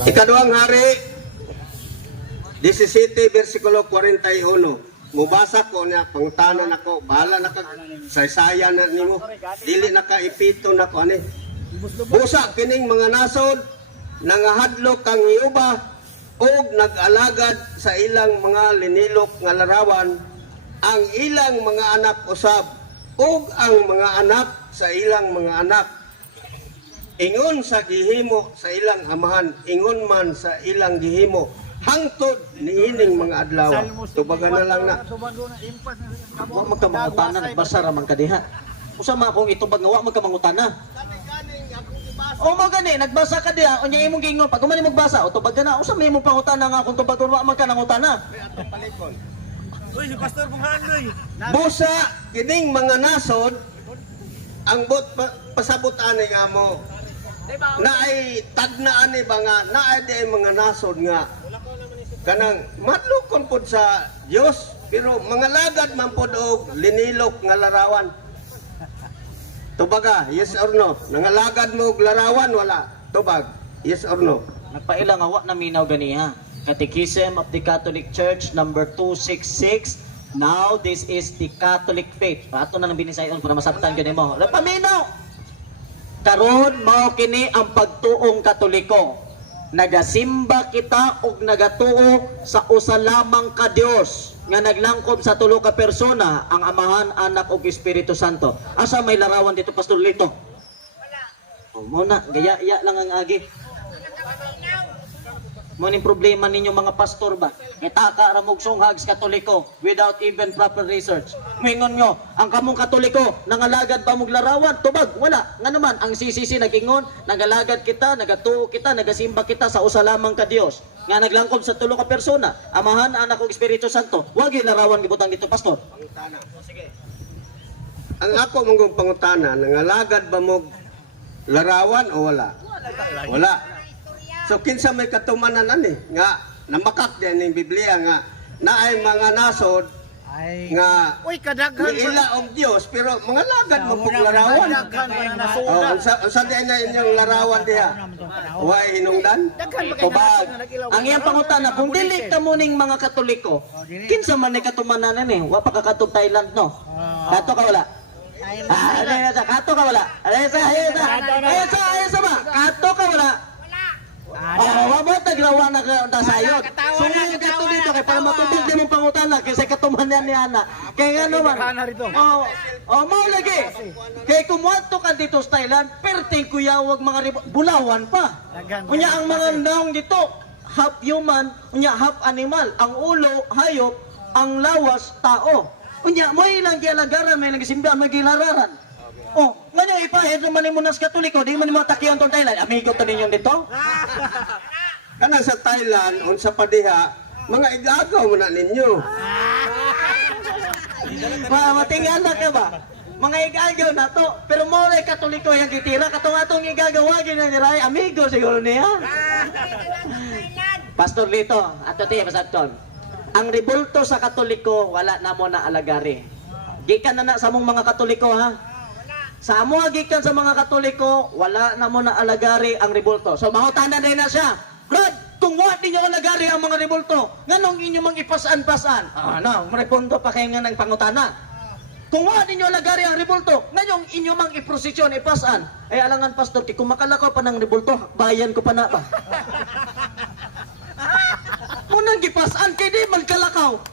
Ikaduhang hari, 17 versikulo 41. Mubasa ko niya, pangutanan ako, bahala na ka, saysaya na nimo, dili na ka ipito na ko ani. Busa kining mga nasod, nangahadlok kang iuba, o nag-alagad sa ilang mga linilok nga larawan, ang ilang mga anak usab, o ang mga anak sa ilang mga anak. Ingon sa gihimo sa ilang amahan, ingon man sa ilang gihimo, hangtod niining mga adlaw. Tubagan na lang na. Wa magkamangutana nagbasa ra man kadiha. Usa man akong itubag nga wa magkamangutana. O mo gani nagbasa ka diha unya imong gingon pag man magbasa o tubag ka na usa may imong pangutana nga kung tubagon wa man ka nangutana. Uy, si Pastor Bunghandoy. Busa kining mga nasod ang bot pasabot ani nga mo. Na ay tagnaan ni ba nga na ay di mga nasod nga kanang madlukon pod sa Dios pero mga lagad man pod og linilok nga larawan. Tubaga, yes or no? Nangalagad mo og larawan wala? Tubag, yes or no? Nagpaila nga wa na minaw ganiha. Catechism of the Catholic Church number 266. Now this is the Catholic faith. Pato na nang binisayon para masabtan gani mo. Paminaw. Karon mao kini ang pagtuong Katoliko. Nagasimba kita og nagatuo sa usa lamang ka Dios nga naglangkob sa tulo ka persona, ang Amahan, Anak ug Espiritu Santo. Asa may larawan dito Pastor Lito? Wala. O muna, gaya-iya lang ang agi. Mo ning problema ninyo mga pastor ba? Itaka ra mog sunghags Katoliko without even proper research. Mingon nyo, ang kamong Katoliko nangalagad ba mog larawan? Tubag, wala. Nga naman ang CCC nagingon, nangalagad kita, nagatuo kita, nagasimba kita sa usa lamang ka Dios. Nga naglangkob sa tulo ka persona, Amahan, Anak ug Espiritu Santo. Wa gyud larawan gibutang dito pastor. Pangutana. Sige. Ang ako mong pangutana, nangalagad ba mog larawan o wala? Wala. So kinsa may katumanan ani nga namakak din ning Biblia nga naay mga nasod nga Uy, kadaghan ila og Dios pero mga lagad mo pug larawan. Oh, unsa di na inyong larawan diha? Wa hinungdan? Tubag. Ang iyang pangutana kung dili ka mo ning mga Katoliko, kinsa man ni katumanan ani? Wa pa ka katong Thailand no. Kato ka wala. Kato ka wala. Ayesa ba? Kato ka wala. Wa mo tagrawa na sayod. So nga gato dito kay para matubig din mong pangutana kay sa katumanan ni ana. Kay ano man. Mo lagi. Kay kumuadto ka dito sa Thailand, perting kuyawag mga bulawan pa. Unya ang mga naong dito, half human, unya half animal. Ang ulo hayop, ang lawas tao. Unya mo ilang gialagaran may nagisimba may gilararan. Oh, ngayon ipahid naman mo nas Katoliko, di man mo takiyon tong Thailand. Amigo to ninyo dito? Kana sa Thailand unsa pa diha mga igagaw mo na ninyo. Matingala ka ba? Mga igagaw na to, pero mo ray Katoliko yang gitira katong atong igagawagin na niray amigo siguro niya. Pastor Lito, ato ti pasabton. Ang rebulto sa Katoliko wala na mo na alagari. Gikan na sa mong mga Katoliko ha. Sa amo gikan sa mga Katoliko, wala na mo na alagari ang rebulto. So mahutanan din na siya. Brad, kung wa ninyo alagari ang mga rebulto, nganong inyo mang ipasan-pasan? Ano, marepondo pa kayo nga ng pangutana. Kung wa ninyo alagari ang rebulto, nganong inyo mang iprosesyon ipasan? Ay alangan pastor, kung makalakaw pa ng rebulto, bayan ko pa na ba? Munang gipasan, kay di magkalakaw.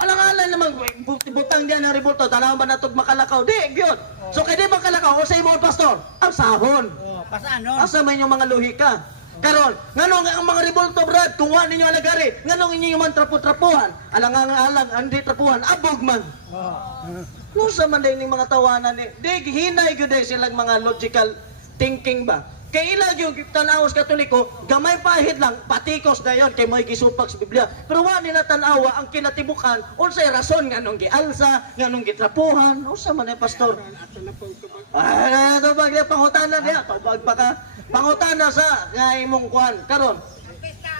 Alang-alang naman, butang diyan ng rebulto, tanaw ba natog makalakaw? Di, gyud. So kay di makalakaw, o sa imo pastor, ang sahon. Pasaan no? Asa man yung mga luhi ka? Karon, nganong ang mga rebulto brad, kung wa ninyo alagari, nganong inyo man trapo-trapuhan? Alang-alang, hindi trapuhan, abog man. No sa man din mga tawanan ni, di hinay gyud silang mga logical thinking ba? Kay ilag yung tanaw sa Katoliko, gamay pahid lang, patikos na yun, kay may gisupak sa Biblia. Pero wa nila tanawa ang kinatibukan, unsay rason nga nung gialsa, nga nung gitrapuhan, unsa man ay pastor? Tubag niya, pangutana niya, tubag pa ka. Pangutana sa nga imong kuhan, karon.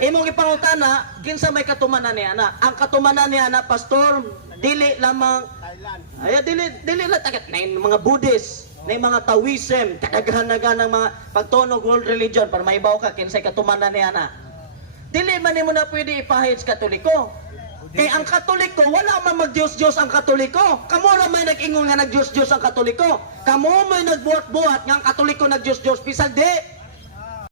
Imong ipangutana, kinsa may katumanan niya na? Ang katumanan niya na, pastor, dili lamang, ay dili lang tagat na mga Buddhist. na mga tawisem, kadaghan-dagan ng mga pagtunog world religion para maibaw ka kinsay katumanan niya na. Dili man nimo na pwede ipahid sa Katoliko. Kay ang Katoliko, wala man mag-Diyos-Diyos ang Katoliko. Kamo ra may nag-ingon nga nag-Diyos-Diyos ang Katoliko. Kamo may nagbuhat-buhat nga ang Katoliko nag-Diyos-Diyos. Bisag di,